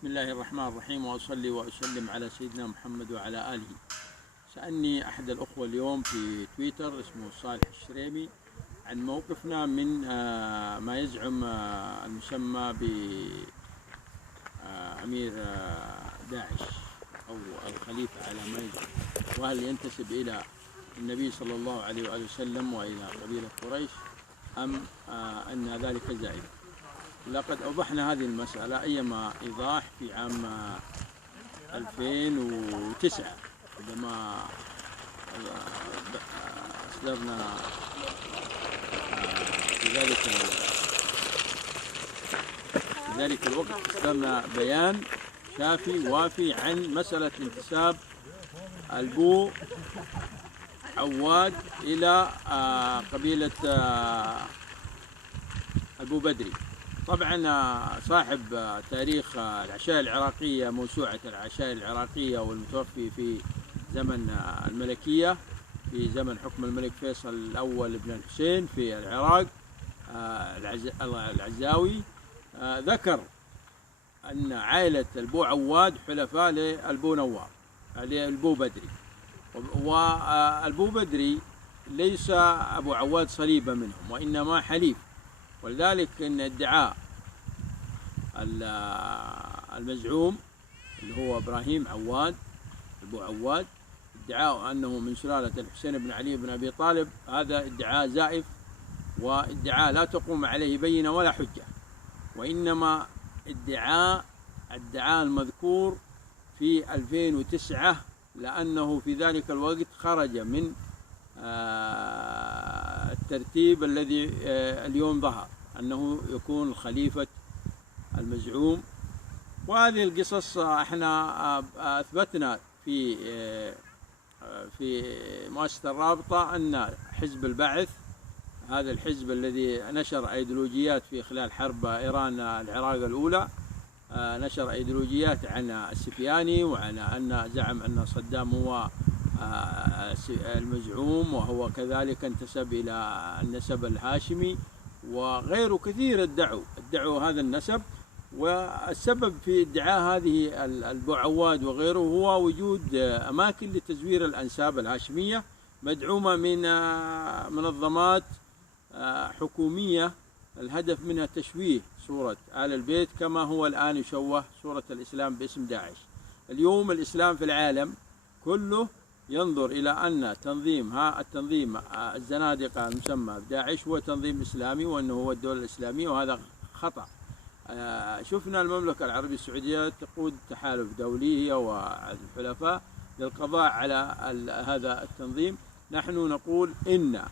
بسم الله الرحمن الرحيم، وأصلي وأسلم على سيدنا محمد وعلى آله. سألني أحد الأخوة اليوم في تويتر اسمه صالح الشريمي عن موقفنا من ما يزعم المسمى بأمير داعش أو الخليفة على ما يزعم، وهل ينتسب إلى النبي صلى الله عليه وآله وسلم وإلى قبيلة قريش أم أن ذلك زائد. لقد أوضحنا هذه المسألة أيما إيضاح في عام 2009 عندما أصدرنا في ذلك الوقت أصدرنا بيان شافي وافي عن مسألة انتساب البو عواد إلى قبيلة البو بدري. طبعا صاحب تاريخ العشائر العراقية، موسوعة العشائر العراقية، والمتوفي في زمن الملكية في زمن حكم الملك فيصل الأول بن الحسين في العراق العزاوي، ذكر أن عائلة البو عواد حلفاء للبو نوار للبو بدري، والبو بدري ليس أبو عواد صليبة منهم وإنما حليف. ولذلك إن ادعاء المزعوم اللي هو إبراهيم عواد أبو عواد، ادعاء أنه من سلالة الحسين بن علي بن أبي طالب، هذا ادعاء زائف وادعاء لا تقوم عليه بينة ولا حجة، وإنما ادعاء المذكور في 2009، لأنه في ذلك الوقت خرج من الترتيب الذي اليوم ظهر أنه يكون خليفة المزعوم. وهذه القصص احنا أثبتنا في مؤسسة الرابطة أن حزب البعث، هذا الحزب الذي نشر أيديولوجيات في خلال حرب إيران العراق الأولى، نشر أيديولوجيات عن السفياني وعن أن زعم أن صدام هو المزعوم، وهو كذلك انتسب إلى النسب الهاشمي، وغيره كثير ادعوا هذا النسب. والسبب في ادعاء هذه البو عواد وغيره هو وجود أماكن لتزوير الأنساب الهاشمية مدعومة من منظمات حكومية، الهدف منها تشويه صورة آل البيت كما هو الآن يشوه صورة الإسلام باسم داعش. اليوم الإسلام في العالم كله ينظر إلى أن التنظيم الزنادقة المسمى بداعش هو تنظيم إسلامي، وأنه هو الدولة الإسلامية، وهذا خطأ. شفنا المملكة العربية السعودية تقود تحالف دولي هي والحلفاء للقضاء على هذا التنظيم. نحن نقول إن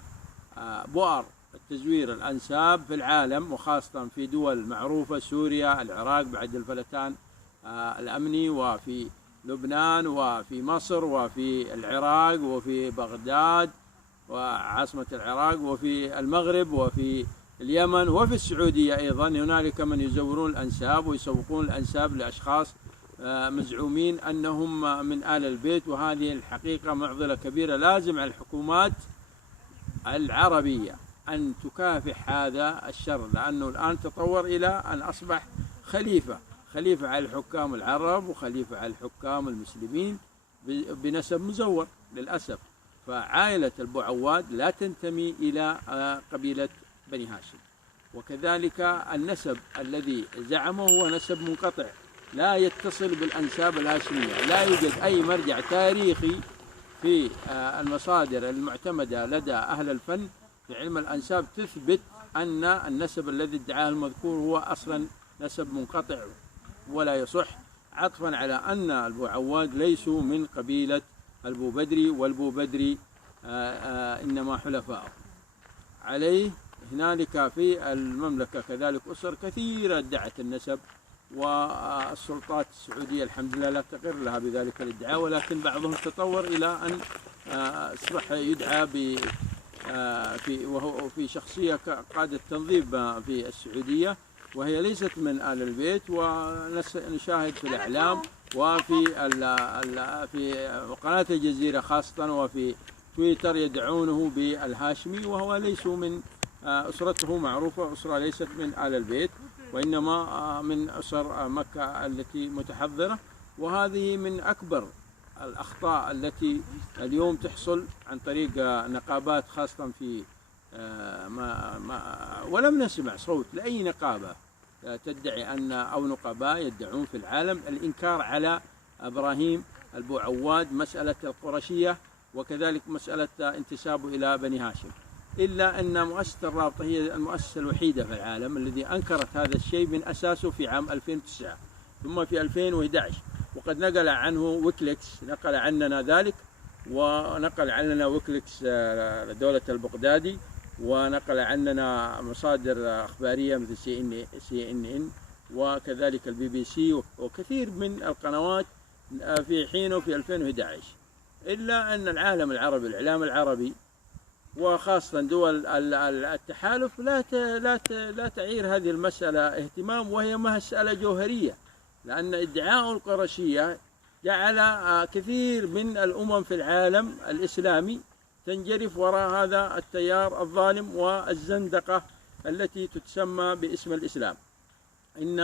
بؤر التزوير الأنساب في العالم، وخاصة في دول معروفة، سوريا، العراق بعد الفلتان الأمني، وفي لبنان، وفي مصر، وفي العراق، وفي بغداد وعاصمة العراق، وفي المغرب، وفي اليمن، وفي السعودية أيضا، هنالك من يزورون الأنساب ويسوقون الأنساب لأشخاص مزعومين أنهم من آل البيت. وهذه الحقيقة معضلة كبيرة، لازم على الحكومات العربية أن تكافح هذا الشر، لأنه الآن تطور إلى أن أصبح خليفة على الحكام العرب وخليفة على الحكام المسلمين بنسب مزور للأسف. فعائلة البو عواد لا تنتمي إلى قبيلة بني هاشم، وكذلك النسب الذي زعمه هو نسب منقطع لا يتصل بالأنساب الهاشمية. لا يوجد أي مرجع تاريخي في المصادر المعتمدة لدى أهل الفن في علم الأنساب تثبت أن النسب الذي ادعاه المذكور هو أصلا نسب منقطع ولا يصح، عطفا على أن البو عواد ليسوا من قبيلة البو بدري، والبو بدري إنما حلفاء عليه. هنالك في المملكة كذلك أسر كثيرة ادعت النسب، والسلطات السعودية الحمد لله لا تقر لها بذلك الادعاء، ولكن بعضهم تطور إلى أن أصبح يدعى وهو في شخصية قادة تنظيم في السعودية، وهي ليست من آل البيت. ونشاهد في الإعلام وفي في قناة الجزيرة خاصة وفي تويتر يدعونه بالهاشمي، وهو ليس من أسرته معروفة، أسرة ليست من آل البيت. وإنما من أسر مكة التي متحضرة. وهذه من أكبر الأخطاء التي اليوم تحصل عن طريق نقابات، خاصة في ولم نسمع صوت لأي نقابة تدعي أن أو نقباء يدعون في العالم الإنكار على إبراهيم البوعواد، مسألة القرشية، وكذلك مسألة انتسابه إلى بني هاشم، إلا أن مؤسسة الرابطة هي المؤسسة الوحيدة في العالم الذي أنكرت هذا الشيء من أساسه في عام 2009 ثم في 2011. وقد نقل عنه ويكليكس، نقل عننا ذلك، ونقل عننا ويكليكس دولة البغدادي، ونقل عننا مصادر أخبارية مثل CNN وكذلك البي بي سي وكثير من القنوات في حينه في 2011. إلا أن العالم العربي، الإعلام العربي وخاصة دول التحالف لا تعير هذه المسألة اهتمام، وهي مسألة جوهرية، لأن ادعاء القرشية جعل كثير من الأمم في العالم الإسلامي تنجرف وراء هذا التيار الظالم والزندقة التي تتسمى باسم الإسلام. إن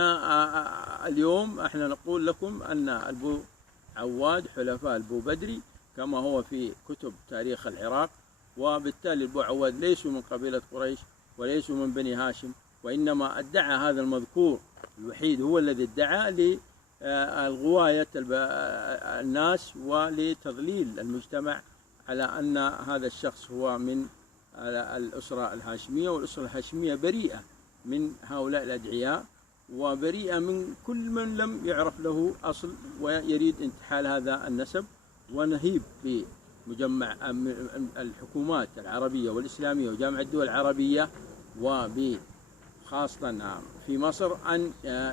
اليوم احنا نقول لكم أن البو عواد حلفاء البو بدري كما هو في كتب تاريخ العراق، وبالتالي البو عواد ليسوا من قبيلة قريش وليسوا من بني هاشم، وإنما ادعى هذا المذكور الوحيد هو الذي ادعى لغواية الناس ولتضليل المجتمع على أن هذا الشخص هو من الأسرة الهاشمية، والأسرة الهاشمية بريئة من هؤلاء الأدعياء، وبريئة من كل من لم يعرف له أصل ويريد انتحال هذا النسب. ونهيب بمجمع الحكومات العربية والإسلامية وجامعة الدول العربية وخاصة في مصر أن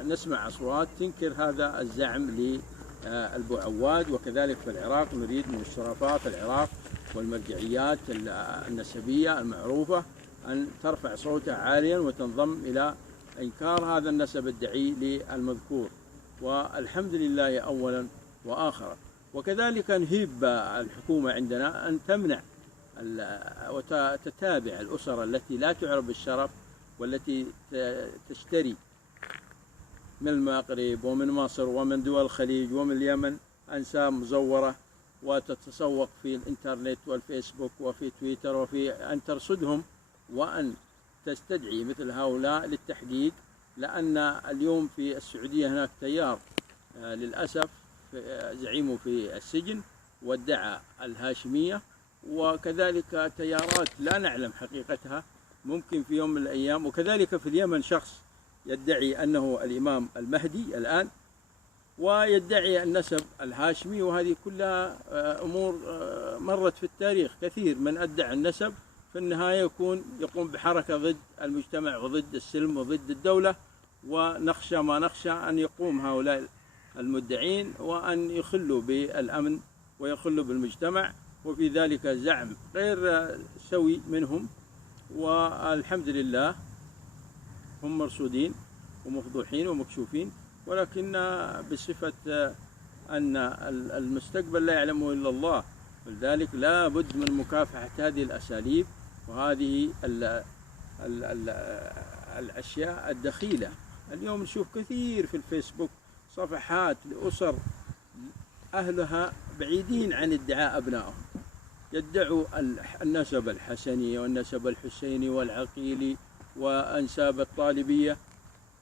نسمع أصوات تنكر هذا الزعم للبو عواد. وكذلك في العراق نريد من الشرفاء في العراق والمرجعيات النسبية المعروفة أن ترفع صوتها عاليا وتنضم إلى إنكار هذا النسب الدعي للمذكور، والحمد لله أولا وآخرا. وكذلك نهيب الحكومة عندنا أن تمنع وتتابع الأسر التي لا تعرف بالشرف والتي تشتري من المغرب ومن مصر ومن دول الخليج ومن اليمن أنساب مزورة وتتسوق في الإنترنت والفيسبوك وفي تويتر، وفي أن ترصدهم وأن تستدعي مثل هؤلاء للتحقيق. لأن اليوم في السعودية هناك تيار للأسف زعيمه في السجن وادعى الهاشمية، وكذلك تيارات لا نعلم حقيقتها ممكن في يوم من الأيام. وكذلك في اليمن شخص يدعي أنه الإمام المهدي الآن ويدعي النسب الهاشمي، وهذه كلها أمور مرت في التاريخ. كثير من أدعى النسب في النهاية يقوم بحركة ضد المجتمع وضد السلم وضد الدولة، ونخشى ما نخشى أن يقوم هؤلاء المدعين وأن يخلوا بالأمن ويخلوا بالمجتمع، وفي ذلك زعم غير سوي منهم. والحمد لله هم مرصودين ومفضوحين ومكشوفين، ولكن بصفة أن المستقبل لا يعلمه إلا الله، ولذلك لا بد من مكافحة هذه الأساليب وهذه الأشياء الدخيلة. اليوم نشوف كثير في الفيسبوك صفحات لأسر أهلها بعيدين عن ادعاء أبنائهم، يدعوا النسب الحسني والنسب الحسيني والعقيلي وأنساب الطالبية،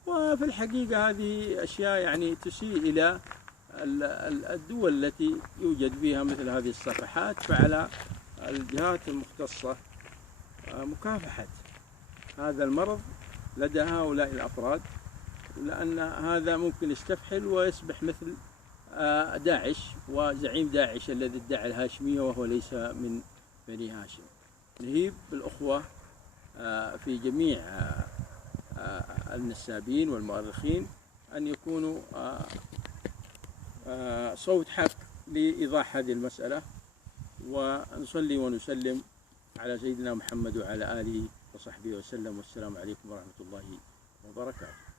وفي الحقيقة هذه أشياء يعني تسيء إلى الدول التي يوجد فيها مثل هذه الصفحات. فعلى الجهات المختصة مكافحة هذا المرض لدى هؤلاء الأفراد، لأن هذا ممكن يستفحل ويصبح مثل داعش وزعيم داعش الذي ادعى الهاشمية وهو ليس من بني هاشم. نهيب بالأخوة في جميع النسابين والمؤرخين أن يكونوا صوت حق لإيضاح هذه المسألة، ونصلي ونسلم على سيدنا محمد وعلى آله وصحبه وسلم، والسلام عليكم ورحمة الله وبركاته.